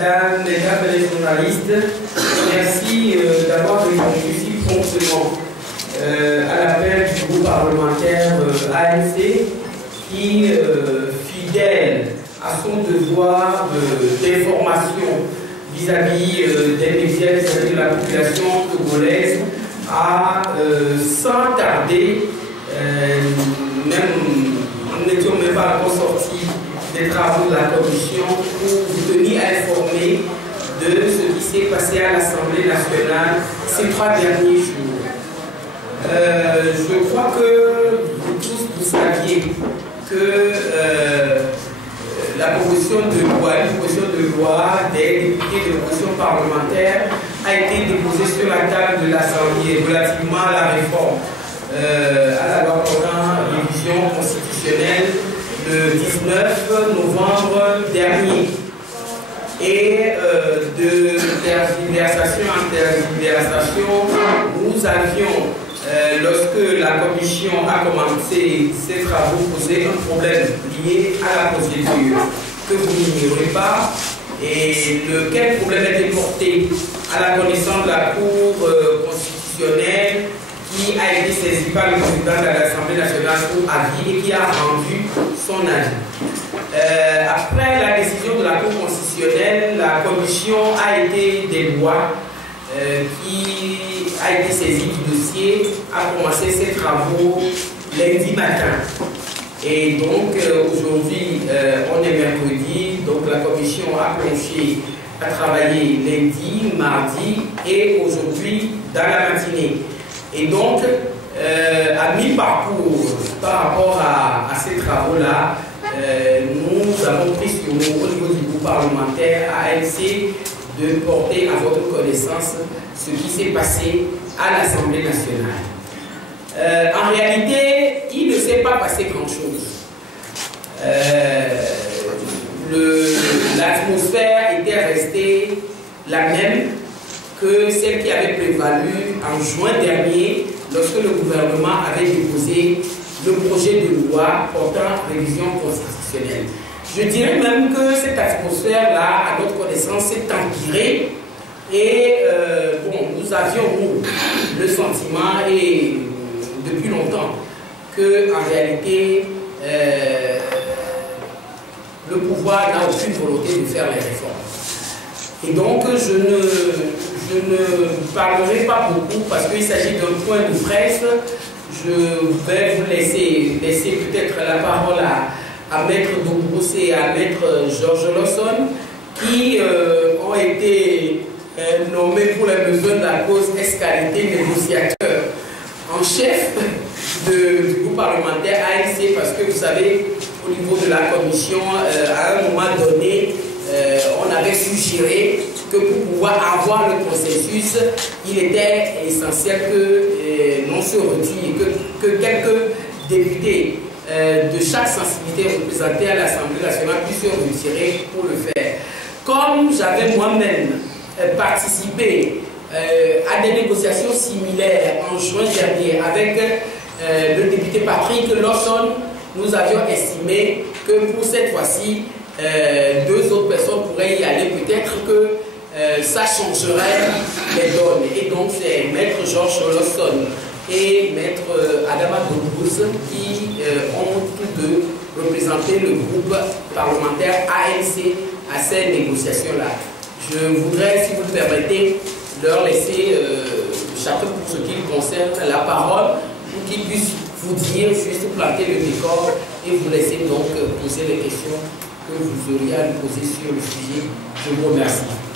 madame, mesdames les journalistes. Merci d'avoir répondu si promptement à l'appel du groupe parlementaire ANC qui, fidèle à son devoir d'information vis-à-vis des médias, vis-à-vis de la population togolaise, a sans tarder, nous n'étions même pas encore sortis des travaux de la commission pour vous tenir informés de ce qui s'est passé à l'Assemblée nationale ces 3 derniers jours. Je crois que vous tous vous saviez que la proposition de loi des députés de l'opposition parlementaire a été déposée sur la table de l'Assemblée relativement à la réforme à la loi portant révision constitutionnelle le 19 novembre dernier. Et de tergiversation en tergiversation, nous avions, lorsque la commission a commencé ses travaux, posé un problème lié à la procédure que vous n'ignorez pas, et lequel problème était porté à la connaissance de la Cour constitutionnelle, qui a été saisi par le président de l'Assemblée nationale pour avis et qui a rendu son avis. Après la décision de la Cour constitutionnelle, la commission a été des lois qui a été saisie du dossier, a commencé ses travaux lundi matin. Et donc aujourd'hui, on est mercredi, donc la commission a plongé à travailler lundi, mardi et aujourd'hui dans la matinée. Et donc, à mi-parcours par rapport à ces travaux-là, nous avons pris sur nous, au niveau du groupe parlementaire ANC, de porter à votre connaissance ce qui s'est passé à l'Assemblée nationale. En réalité, il ne s'est pas passé grand-chose. L'atmosphère était restée la même que celle qui avait prévalu en juin dernier, lorsque le gouvernement avait déposé le projet de loi portant révision constitutionnelle. Je dirais même que cette atmosphère-là, à notre connaissance, s'est empirée. Et bon, nous avions, nous, le sentiment, et depuis longtemps, que en réalité, le pouvoir n'a aucune volonté de faire les réformes. Et donc, je ne parlerai pas beaucoup parce qu'il s'agit d'un point de presse. Je vais vous laisser peut-être la parole à Maître Dobrousse et à Maître Georges Lawson, qui ont été nommés pour les besoins de la cause escalité négociateurs en chef du groupe parlementaire ANC, parce que vous savez, au niveau de la commission, à un moment donné, on avait suggéré que pour pouvoir avoir le processus, il était essentiel que l'on se retire, que quelques députés de chaque sensibilité représentée à l'Assemblée nationale puissent se retirer pour le faire. Comme j'avais moi-même participé à des négociations similaires en juin dernier avec le député Patrick Lawson, nous avions estimé que pour cette fois-ci, 2 autres personnes pourraient y aller. Peut-être que ça changerait les donnes. Et donc, c'est Maître Georges Lawson et Maître Adama Dobrousse qui ont tous deux représenté le groupe parlementaire ANC à ces négociations-là. Je voudrais, si vous le permettez, leur laisser chacun pour ce qui concerne la parole pour qu'ils puissent vous dire, juste planter le décor et vous laisser donc poser les questions que vous auriez à nous poser sur le sujet. Je vous remercie.